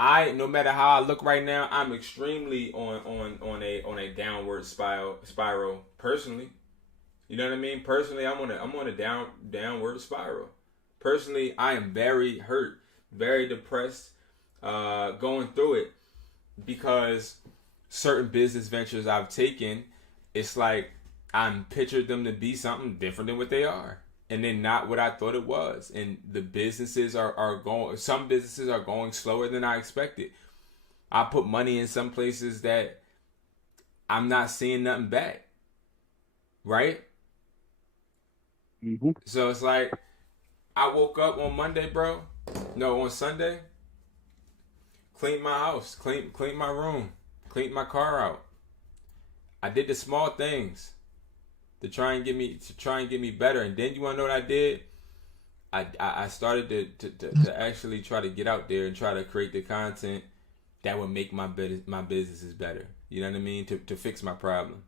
No matter how I look right now, I'm extremely on a downward spiral personally. You know what I mean? Personally, I'm on a downward spiral. Personally, I am very hurt, very depressed, going through it because certain business ventures I've taken, it's like I'm pictured them to be something different than what they are. And then not what I thought it was. And the businesses are going, some businesses are going slower than I expected. I put money in some places that I'm not seeing nothing back. Right? Hmm. So it's like I woke up on Monday, bro. No, on Sunday, cleaned my house, cleaned my room, cleaned my car out. I did the small things to try and get me better. And then you wanna know what I did? I started to actually try to get out there and try to create the content that would make my businesses better. You know what I mean? To fix my problem.